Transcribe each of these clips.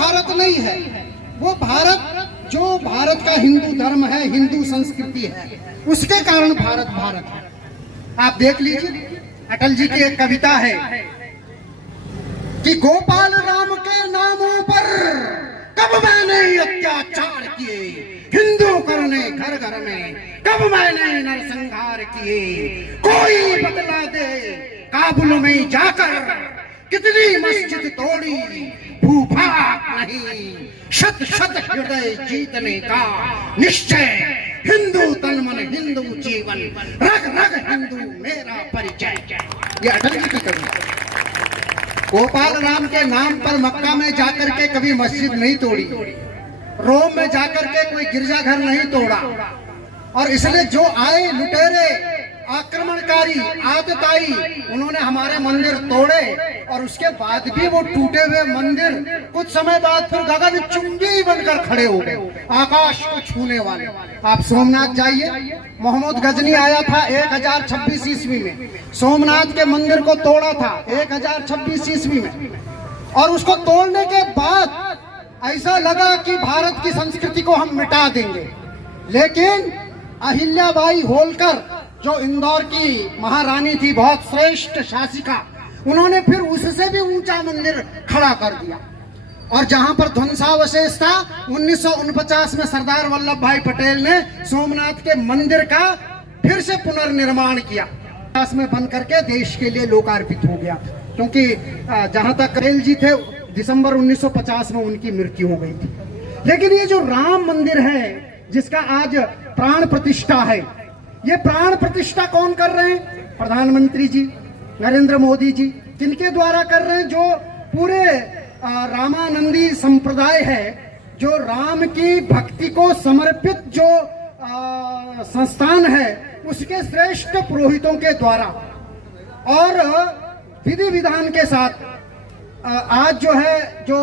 भारत नहीं है, वो भारत जो भारत का हिंदू धर्म है, हिंदू संस्कृति है, उसके कारण भारत भारत है। आप देख लीजिए, अटल जी की एक कविता है कि गोपाल राम के नामों पर कब मैंने अत्याचार किए, हिंदू करने घर घर में कब मैंने नरसंहार किए, कोई बदला दे काबुल में जाकर कितनी मस्जिद तोड़ी, भूभाग नहीं शत शत हृदय जीतने का निश्चय, हिंदू तन मन हिंदू जीवन, रग रग हिंदू मेरा परिचय। ये अटल जी की कविता। गोपाल राम के नाम पर मक्का में जाकर के कभी मस्जिद नहीं तोड़ी, रोम में जाकर के कोई गिरजाघर नहीं तोड़ा, और इसलिए जो आए लुटेरे आक्रमणकारी आतताई, उन्होंने हमारे मंदिर तोड़े, और उसके बाद भी वो टूटे हुए मंदिर कुछ समय बाद फिर गगनचुंबी बनकर खड़े हो गए, आकाश को छूने वाले। आप सोमनाथ जाइए, मोहम्मद गजनी आया था 1026 ईस्वी में, सोमनाथ के मंदिर को तोड़ा था 1026 ईस्वी में, और उसको तोड़ने के बाद ऐसा लगा कि भारत की संस्कृति को हम मिटा देंगे, लेकिन अहिल्याबाई होलकर जो इंदौर की महारानी थी, बहुत श्रेष्ठ शासिका, उन्होंने फिर उससे भी ऊंचा मंदिर खड़ा कर दिया। और जहां पर ध्वंसावशेष था, 1949 में सरदार वल्लभ भाई पटेल ने सोमनाथ के मंदिर का फिर से पुनर्निर्माण किया, में बन करके देश के लिए लोकार्पित हो गया। क्योंकि जहां तक पटेल जी थे, दिसंबर 1950 में उनकी मृत्यु हो गई थी। लेकिन ये जो राम मंदिर है, जिसका आज प्राण प्रतिष्ठा है, ये प्राण प्रतिष्ठा कौन कर रहे हैं? प्रधानमंत्री जी नरेंद्र मोदी जी। किनके द्वारा कर रहे हैं? जो पूरे रामानंदी संप्रदाय है, जो राम की भक्ति को समर्पित जो संस्थान है, उसके श्रेष्ठ पुरोहितों के द्वारा और विधि विधान के साथ आज जो है जो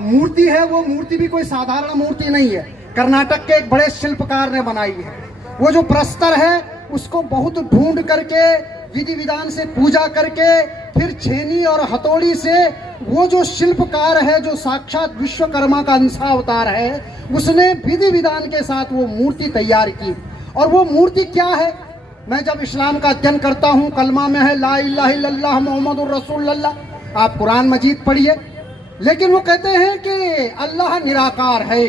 मूर्ति है, वो मूर्ति भी कोई साधारण मूर्ति नहीं है, कर्नाटक के एक बड़े शिल्पकार ने बनाई है। वो जो प्रस्तर है, उसको बहुत ढूंढ करके विधि विधान से पूजा करके फिर छेनी और हथौड़ी से वो जो शिल्पकार है, जो साक्षात विश्वकर्मा का अंशावतार है, उसने विधि विधान के साथ वो मूर्ति तैयार की। और वो मूर्ति क्या है? मैं जब इस्लाम का अध्ययन करता हूँ, कलमा में है ला इलाहा इल्लल्लाह मुहम्मदुर रसूलुल्लाह। आप कुरान मजीद पढ़िए, लेकिन वो कहते हैं कि अल्लाह निराकार है।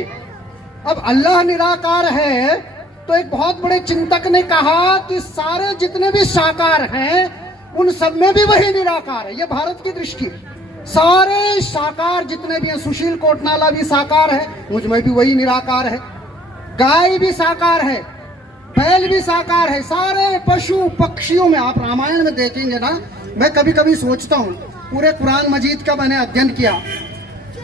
अब अल्लाह निराकार है तो एक बहुत बड़े चिंतक ने कहा कि सारे जितने भी साकार हैं, उन सब में भी वही निराकार है। ये भारत की दृष्टि, सारे साकार जितने भी हैं, सुशील कोटनाला भी साकार है, मुझ में भी वही निराकार है, गाय भी साकार है, बैल भी साकार है, सारे पशु पक्षियों में। आप रामायण में देखेंगे ना, मैं कभी कभी सोचता हूँ, पूरे कुरान मजीद का मैंने अध्ययन किया,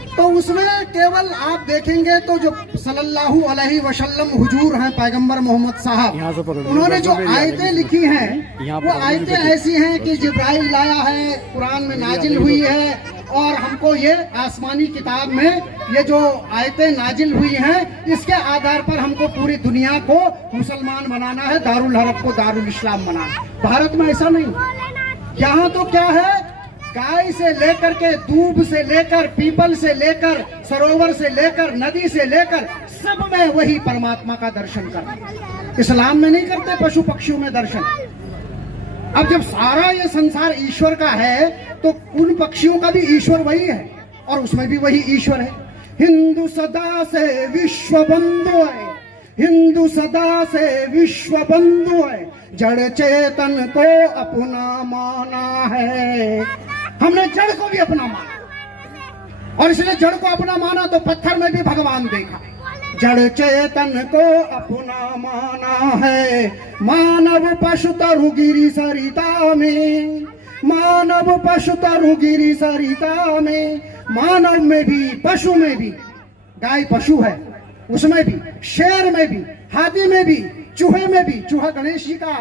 तो उसमें केवल आप देखेंगे तो जो सल्लल्लाहु अलैहि वसल्लम हुजूर हैं, पैगंबर मोहम्मद साहब, उन्होंने जो आयतें लिखी हैं, वो आयतें ऐसी हैं कि जिब्राइल लाया है, कुरान में नाजिल हुई है, और हमको ये आसमानी किताब में ये जो आयतें नाजिल हुई हैं, इसके आधार पर हमको पूरी दुनिया को मुसलमान बनाना है, दारुल हरब को दारुल इस्लाम बनाना। भारत में ऐसा नहीं। यहाँ तो क्या है, गाय से लेकर के, दूब से लेकर, पीपल से लेकर, सरोवर से लेकर, नदी से लेकर, सब में वही परमात्मा का दर्शन करते। इस्लाम में नहीं करते पशु पक्षियों में दर्शन। अब जब सारा ये संसार ईश्वर का है, तो उन पक्षियों का भी ईश्वर वही है, और उसमें भी वही ईश्वर है। हिंदू सदा से विश्व बंधु है, हिंदू सदा से विश्व बंधु है, जड़ चेतन को अपना माना है। हमने जड़ को भी अपना माना, और इसलिए जड़ को अपना माना तो पत्थर में भी भगवान देखा। जड़ चेतन को अपना माना है, मानव पशु तरुगिरी सरिता में, मानव पशु तरुगिरी सरिता में। मानव में भी, पशु में भी, गाय पशु है, उसमें भी, शेर में भी, हाथी में भी, चूहे में भी। चूहा गणेश जी का